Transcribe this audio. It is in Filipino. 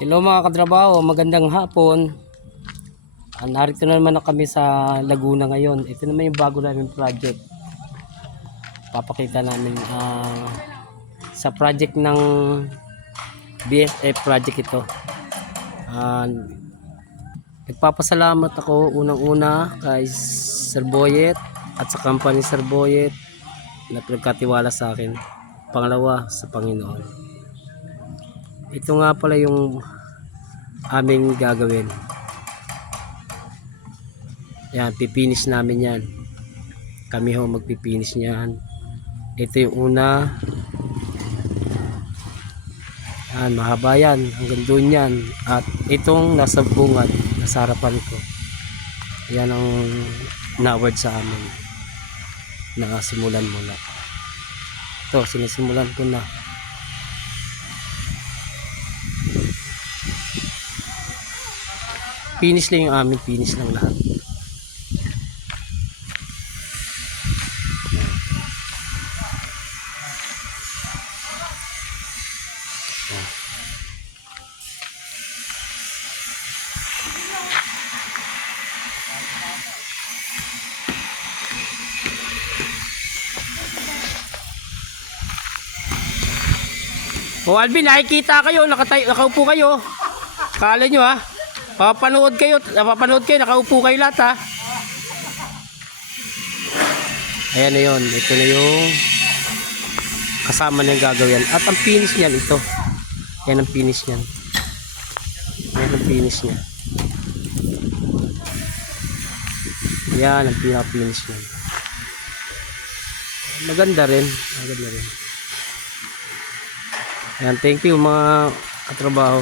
Hello mga katrabaho, magandang hapon. Narito na naman kami sa Laguna ngayon. Ito naman yung bago namin project. Papakita namin sa project ng BFF project ito. Nagpapasalamat ako unang-una kay Sir Boyet at sa company Sir Boyet na pinagkatiwala sa akin. Pangalawa, sa Panginoon. Ito nga pala yung aming gagawin. Yan, pipinish namin yan. Kami ho magpipinish niyan. Ito yung una. Yan, mahaba yan. Hanggang doon yan. At itong nasa bungad, nasa harapan ko. Yan ang na-award sa amin. Nakasimulan muna. Ito, sinisimulan ko na. Finish lang yung amin. Finish lang lahat. O Alvin, nakikita kayo, nakaupo kayo. Kala nyo ha, papanood kayo, nakaupo kayo lahat ha. Ayan na yun, ito na yung kasama niyang gagawin. At ang finish niyan ito. Yan ang finish niyan. Yan ang finish niya. Yan ang pinaka-finish niyan. Maganda rin, maganda rin. Ayan, thank you mga katrabaho.